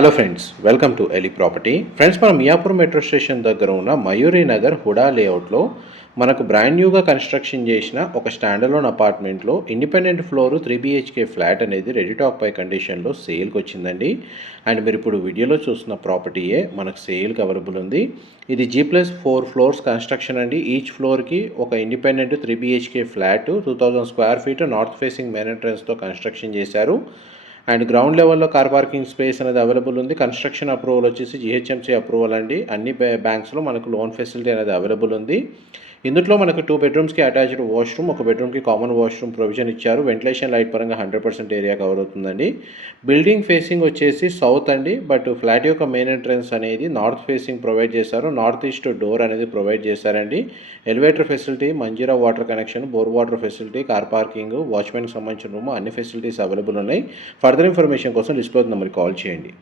Hello friends, welcome to Eli property. Friends, మనం Miyapur metro station దగ్గర ఉన్న మయూరి నగర్ హుడా లేఅవుట్లో మనకు బ్రాండ్ న్యూగా కన్స్ట్రక్షన్ చేసిన ఒక స్టాండర్లోన్ అపార్ట్మెంట్లో ఇండిపెండెంట్ ఫ్లోర్ 3 BHK ఫ్లాట్ అనేది రెడీ టు ఆక్యుపై కండిషన్లో సేల్కి వచ్చిందండి. అండ్ మీరు ఇప్పుడు వీడియోలో చూస్తున్న ప్రాపర్టీయే మనకు సేల్కి అవైలబుల్ ఉంది. ఇది G+4 ఫ్లోర్స్ కన్స్ట్రక్షన్ అండి. ఈచ్ ఫ్లోర్కి ఒక independent 3 BHK flat 2000 square feet north facing main ఎంట్రన్స్తో కన్స్ట్రక్షన్ చేశారు. అండ్ గ్రౌండ్ లెవెల్లో కార్ పార్కింగ్ స్పేస్ అనేది అవైలబుల్ ఉంది. కన్స్ట్రక్షన్ అప్రూవల్ వచ్చేసి GHMC అప్రూవల్ అండి. అన్ని బ్యాంక్స్లో మనకు లోన్ ఫెసిలిటీ అనేది అవైలబుల్ ఉంది. ఇందులో మనకు 2 బెడ్రూమ్స్కి అటాచ్డ్ వాష్రూమ్, ఒక బెడ్రూమ్కి కామన్ వాష్రూమ్ ప్రొవిజన్ ఇచ్చారు. వెంటిలేషన్ లైట్ పరంగా 100% ఏరియా కవర్ అవుతుందండి. బిల్డింగ్ ఫేసింగ్ వచ్చేసి సౌత్ అండి, బట్ ఫ్లాట్ యొక్క మెయిన్ ఎంట్రన్స్ అనేది నార్త్ ఫేసింగ్ ప్రొవైడ్ చేశారు. నార్త్ ఈస్ట్ డోర్ అనేది ప్రొవైడ్ చేశారండి. Elevator facility, Manjira water connection, bore water facility, car parking, వాచ్మెన్కి సంబంధించిన రూమ్, అన్ని ఫెసిలిటీస్ అవైలబుల్ ఉన్నాయి. ఫర్దర్ ఇన్ఫర్మేషన్ కోసం డిస్ప్లే నెంబర్కి కాల్ చేయండి.